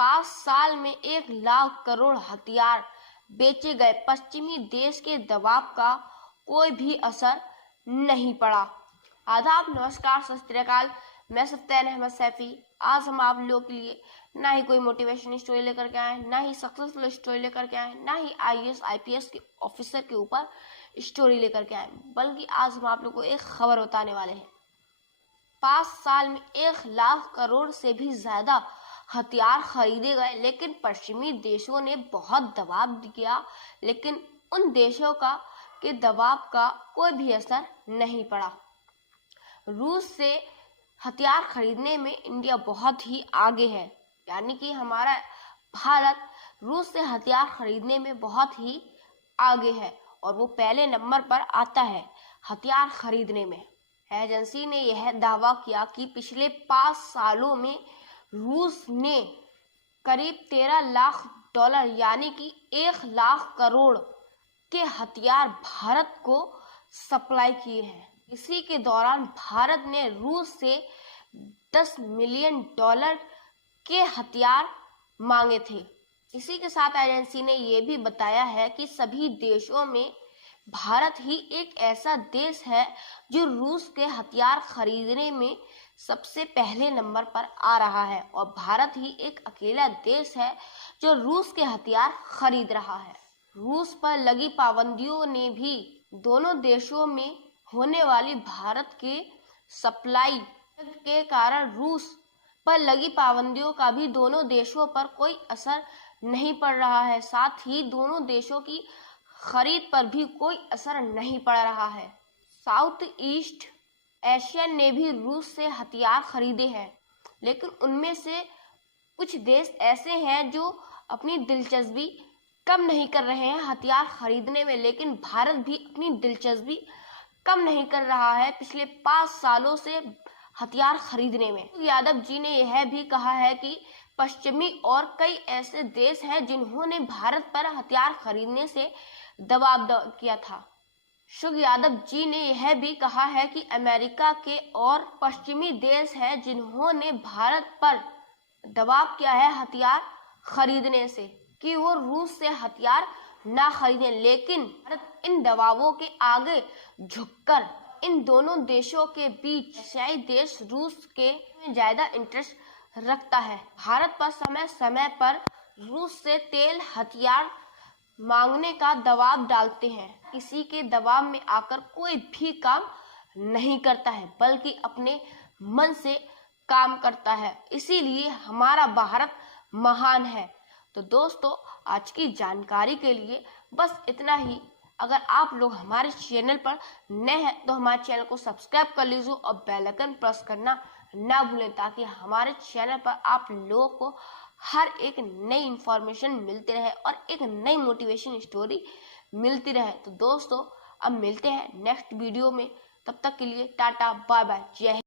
5 साल में 1 लाख करोड़ हथियार बेचे गए, पश्चिमी देश के दबाव का कोई भी असर नहीं पड़ा। आदाब, नमस्कार, सत श्री अकाल। मैं सत्यान अहमद सैफी। आज हम आप लोगों के लिए ना ही कोई मोटिवेशन स्टोरी लेकर के आए, ना ही सक्सेसफुल स्टोरी लेकर के आए, ना ही IAS IPS के ऑफिसर के ऊपर स्टोरी लेकर के आए, बल्कि आज हम आप लोग को एक खबर बताने वाले हैं। 5 साल में 1 लाख करोड़ से भी ज्यादा हथियार खरीदे गए, लेकिन पश्चिमी देशों ने बहुत दबाव किया, लेकिन उन देशों का के दबाव का कोई भी असर नहीं पड़ा। रूस से हथियार खरीदने में इंडिया बहुत ही आगे है, यानी कि हमारा भारत रूस से हथियार खरीदने में बहुत ही आगे है और वो पहले नंबर पर आता है हथियार खरीदने में। एजेंसी ने यह दावा किया कि पिछले 5 सालों में रूस ने करीब $13 लाख यानी कि 1 लाख करोड़ के हथियार भारत को सप्लाई किए हैं। इसी के दौरान भारत ने रूस से $10 मिलियन के हथियार मांगे थे। इसी के साथ एजेंसी ने यह भी बताया है कि सभी देशों में भारत ही एक ऐसा देश है जो रूस के हथियार खरीदने में सबसे पहले नंबर पर आ रहा है और भारत ही एक अकेला देश है जो रूस के हथियार खरीद रहा है। रूस पर लगी पाबंदियों ने भी दोनों देशों में होने वाली भारत के सप्लाई के कारण रूस पर लगी पाबंदियों का भी दोनों देशों पर कोई असर नहीं पड़ रहा है। साथ ही दोनों देशों की खरीद पर भी कोई असर नहीं पड़ रहा है। साउथ ईस्ट एशियन ने भी रूस से हथियार खरीदे हैं, लेकिन उनमें से कुछ देश ऐसे हैं जो अपनी दिलचस्पी कम नहीं कर रहे हैं हथियार खरीदने में, लेकिन भारत भी अपनी दिलचस्पी कम नहीं कर रहा है पिछले 5 सालों से हथियार खरीदने में। यादव जी ने यह भी कहा है कि पश्चिमी और कई ऐसे देश हैं जिन्होंने भारत पर हथियार खरीदने से दबाव किया था। शुभ यादव जी ने यह भी कहा है कि अमेरिका के और पश्चिमी देश हैं जिन्होंने भारत पर दबाव किया है हथियार खरीदने से कि वो रूस से हथियार ना खरीदें, लेकिन भारत इन दबावों के आगे झुककर इन दोनों देशों के बीच एशियाई देश रूस के ज्यादा इंटरेस्ट रखता है। भारत पर समय समय पर रूस से तेल हथियार मांगने का दबाव डालते हैं। किसी के दबाव में आकर कोई भी काम नहीं करता है, बल्कि अपने मन से काम करता है। इसीलिए हमारा भारत महान है। तो दोस्तों, आज की जानकारी के लिए बस इतना ही। अगर आप लोग हमारे चैनल पर नए हैं तो हमारे चैनल को सब्सक्राइब कर लीजिए और बेल आइकन प्रेस करना ना भूलें, ताकि हमारे चैनल पर आप लोगों को हर एक नई इंफॉर्मेशन मिलती रहे और एक नई मोटिवेशन स्टोरी मिलती रहे। तो दोस्तों, अब मिलते हैं नेक्स्ट वीडियो में। तब तक के लिए टाटा, बाय बाय, जय हिंद।